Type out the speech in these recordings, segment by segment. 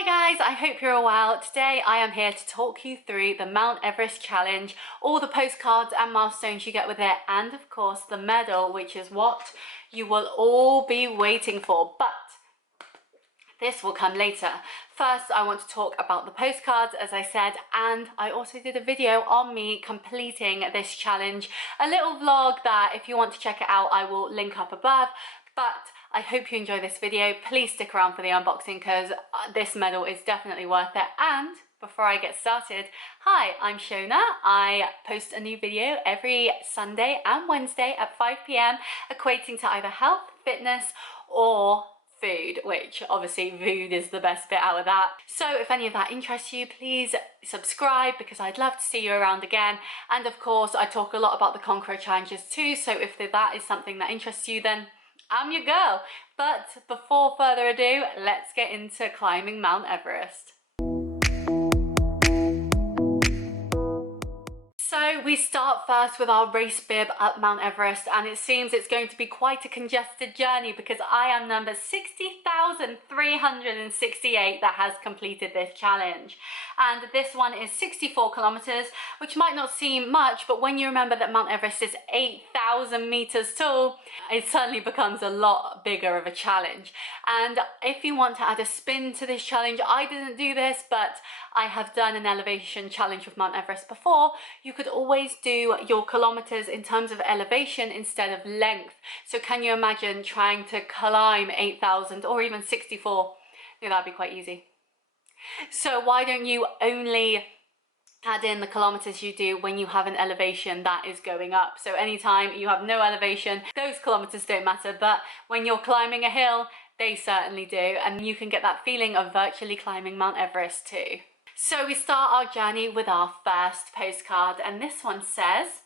Hi guys, I hope you're all well. Today I am here to talk you through the Mount Everest challenge, all the postcards and milestones you get with it, and of course the medal, which is what you will all be waiting for, but this will come later. First, I want to talk about the postcards, as I said, and I also did a video on me completing this challenge, a little vlog that if you want to check it out, I will link up above, but I hope you enjoy this video. Please stick around for the unboxing because this medal is definitely worth it. And before I get started, hi, I'm Shona. I post a new video every Sunday and Wednesday at 5 p.m. equating to either health, fitness, or food, which obviously food is the best bit out of that. So if any of that interests you, please subscribe because I'd love to see you around again. And of course, I talk a lot about the Conqueror challenges too. So if that is something that interests you, then I'm your girl. But before further ado, let's get into climbing Mount Everest. So we start first with our race bib up Mount Everest, and it seems it's going to be quite a congested journey because I am number 60,368 that has completed this challenge. And this one is 64 kilometers, which might not seem much, but when you remember that Mount Everest is 8,000 meters tall, it suddenly becomes a lot bigger of a challenge. And if you want to add a spin to this challenge, I didn't do this, but I have done an elevation challenge with Mount Everest before. You could always do your kilometers in terms of elevation instead of length. So can you imagine trying to climb 8,000 or even 64? Yeah, that'd be quite easy. So why don't you only add in the kilometers you do when you have an elevation that is going up? So anytime you have no elevation, those kilometers don't matter, but when you're climbing a hill, they certainly do, and you can get that feeling of virtually climbing Mount Everest too. So we start our journey with our first postcard, and this one says,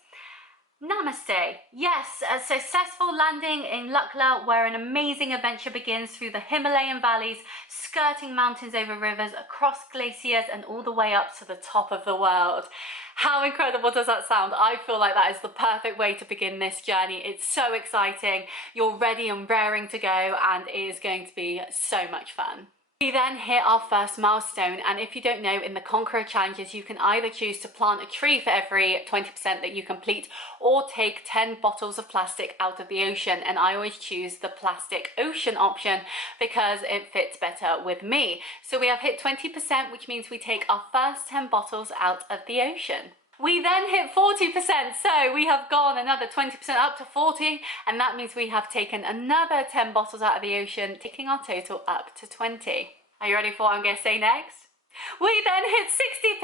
Namaste. Yes, a successful landing in Lukla where an amazing adventure begins through the Himalayan valleys, skirting mountains over rivers, across glaciers and all the way up to the top of the world. How incredible does that sound? I feel like that is the perfect way to begin this journey. It's so exciting. You're ready and raring to go, and it is going to be so much fun. We then hit our first milestone, and if you don't know, in the Conqueror challenges you can either choose to plant a tree for every 20% that you complete or take 10 bottles of plastic out of the ocean, and I always choose the plastic ocean option because it fits better with me. So we have hit 20%, which means we take our first 10 bottles out of the ocean. We then hit 40%, so we have gone another 20% up to 40, and that means we have taken another 10 bottles out of the ocean, taking our total up to 20. Are you ready for what I'm going to say next? We then hit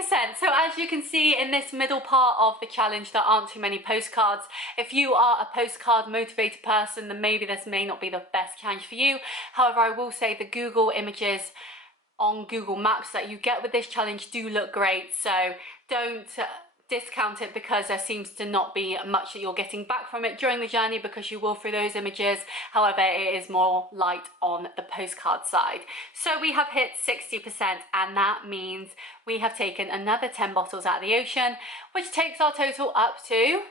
60%, so as you can see in this middle part of the challenge, there aren't too many postcards. If you are a postcard motivated person, then maybe this may not be the best challenge for you. However, I will say the Google images on Google Maps that you get with this challenge do look great, so don't discount it because there seems to not be much that you're getting back from it during the journey because you will through those images. However, it is more light on the postcard side. So we have hit 60%, and that means we have taken another 10 bottles out of the ocean, which takes our total up to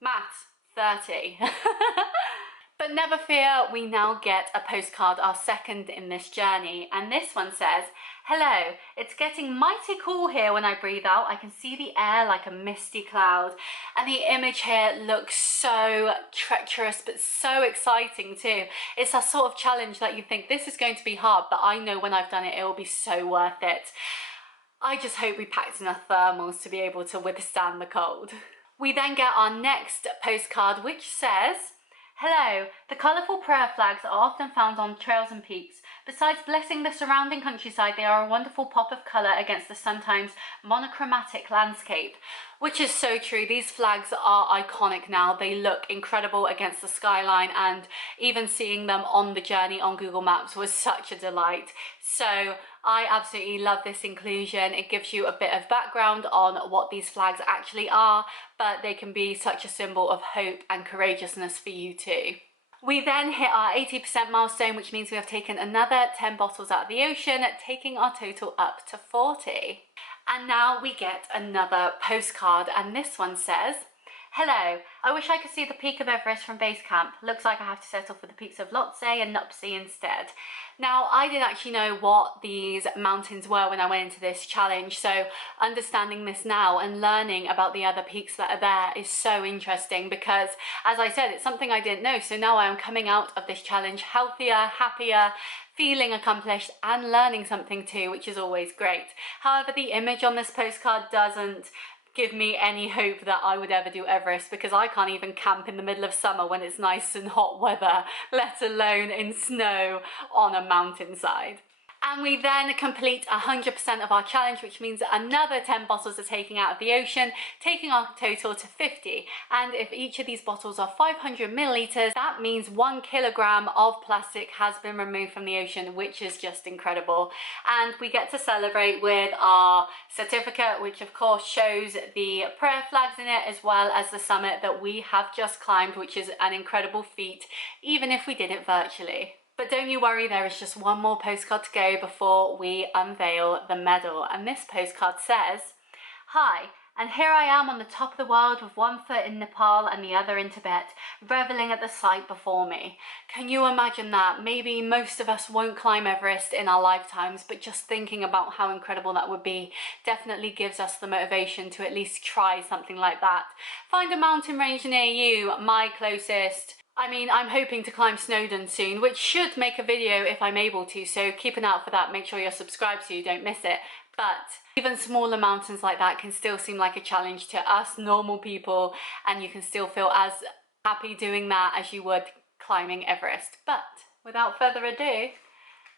maths 30. But never fear, we now get a postcard, our second in this journey, and this one says, hello, it's getting mighty cool here when I breathe out. I can see the air like a misty cloud, and the image here looks so treacherous but so exciting too. It's that sort of challenge that you think this is going to be hard, but I know when I've done it, it will be so worth it. I just hope we packed enough thermals to be able to withstand the cold. We then get our next postcard, which says, hello, the colourful prayer flags are often found on trails and peaks. Besides blessing the surrounding countryside, they are a wonderful pop of colour against the sometimes monochromatic landscape. Which is so true. These flags are iconic now. They look incredible against the skyline, and even seeing them on the journey on Google Maps was such a delight. So I absolutely love this inclusion. It gives you a bit of background on what these flags actually are, but they can be such a symbol of hope and courageousness for you too. We then hit our 80% milestone, which means we have taken another 10 bottles out of the ocean, taking our total up to 40. And now we get another postcard, and this one says, Hello. I wish I could see the peak of Everest from base camp. Looks like I have to settle for the peaks of Lhotse and Nuptse instead. Now, I didn't actually know what these mountains were when I went into this challenge, so understanding this now and learning about the other peaks that are there is so interesting because, as I said, it's something I didn't know. So now I am coming out of this challenge healthier, happier, feeling accomplished and learning something too, which is always great. However, the image on this postcard doesn't give me any hope that I would ever do Everest because I can't even camp in the middle of summer when it's nice and hot weather, let alone in snow on a mountainside. And we then complete 100% of our challenge, which means another 10 bottles are taken out of the ocean, taking our total to 50. And if each of these bottles are 500 milliliters, that means 1 kilogram of plastic has been removed from the ocean, which is just incredible. And we get to celebrate with our certificate, which of course shows the prayer flags in it, as well as the summit that we have just climbed, which is an incredible feat, even if we did it virtually. But don't you worry, there is just one more postcard to go before we unveil the medal. And this postcard says, "Hi, and here I am on the top of the world with one foot in Nepal and the other in Tibet, reveling at the sight before me." Can you imagine that? Maybe most of us won't climb Everest in our lifetimes, but just thinking about how incredible that would be definitely gives us the motivation to at least try something like that. Find a mountain range near you. My closest, I mean, I'm hoping to climb Snowdon soon, which should make a video if I'm able to, so keep an eye out for that. Make sure you're subscribed so you don't miss it. But even smaller mountains like that can still seem like a challenge to us normal people, and you can still feel as happy doing that as you would climbing Everest. But without further ado,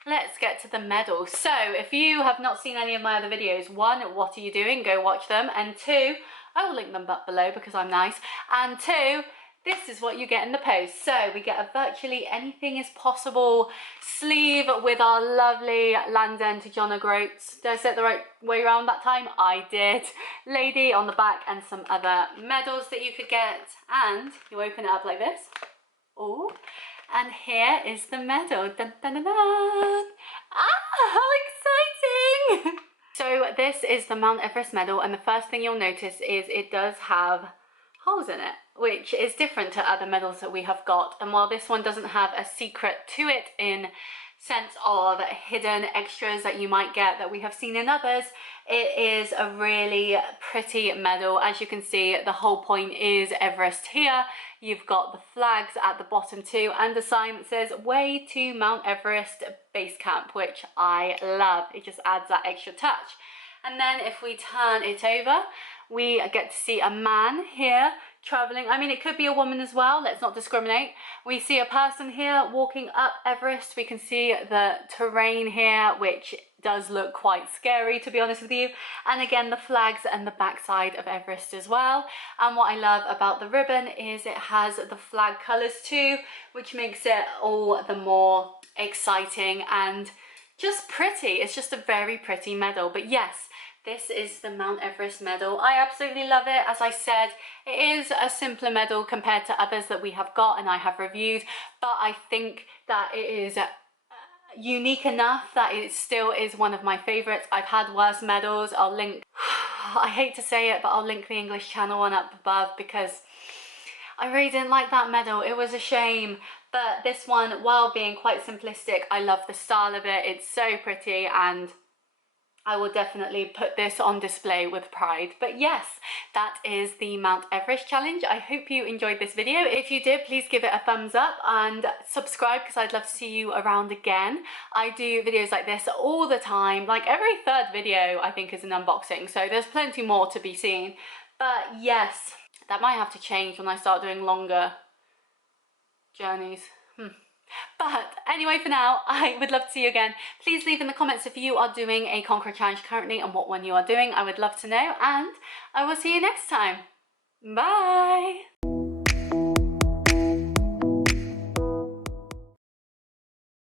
let's get to the medal. So if you have not seen any of my other videos, one, what are you doing? Go watch them. And two, I will link them up below because I'm nice. And two, this is what you get in the post. So we get a virtually anything is possible sleeve with our lovely Landen to Shona Groats. Did I say it the right way around that time? I did. Lady on the back and some other medals that you could get. And you open it up like this. Oh, and here is the medal. Dun, dun, dun, dun. Ah, how exciting! So this is the Mount Everest medal, and the first thing you'll notice is it does have holes in it, which is different to other medals that we have got. And while this one doesn't have a secret to it in sense of hidden extras that you might get that we have seen in others, it is a really pretty medal. As you can see, the whole point is Everest here. You've got the flags at the bottom too, and a sign that says "Way to Mount Everest Base Camp," which I love. It just adds that extra touch. And then if we turn it over, we get to see a man here traveling. I mean, it could be a woman as well. Let's not discriminate. We see a person here walking up Everest. We can see the terrain here, which does look quite scary, to be honest with you. And again, the flags and the backside of Everest as well. And what I love about the ribbon is it has the flag colours too, which makes it all the more exciting and just pretty. It's just a very pretty medal. But yes, this is the Mount Everest medal. I absolutely love it. As I said, it is a simpler medal compared to others that we have got and I have reviewed, but I think that it is unique enough that it still is one of my favorites. I've had worse medals. I'll link, I hate to say it, but I'll link the English channel one up above because I really didn't like that medal. It was a shame. But this one, while being quite simplistic, I love the style of it. It's so pretty, and I will definitely put this on display with pride. But yes, that is the Mount Everest challenge. I hope you enjoyed this video. If you did, please give it a thumbs up and subscribe because I'd love to see you around again. I do videos like this all the time. Like every third video I think is an unboxing, so there's plenty more to be seen. But yes, that might have to change when I start doing longer journeys. But anyway, for now, I would love to see you again. Please leave in the comments if you are doing a Conqueror challenge currently and what one you are doing. I would love to know, and I will see you next time. Bye!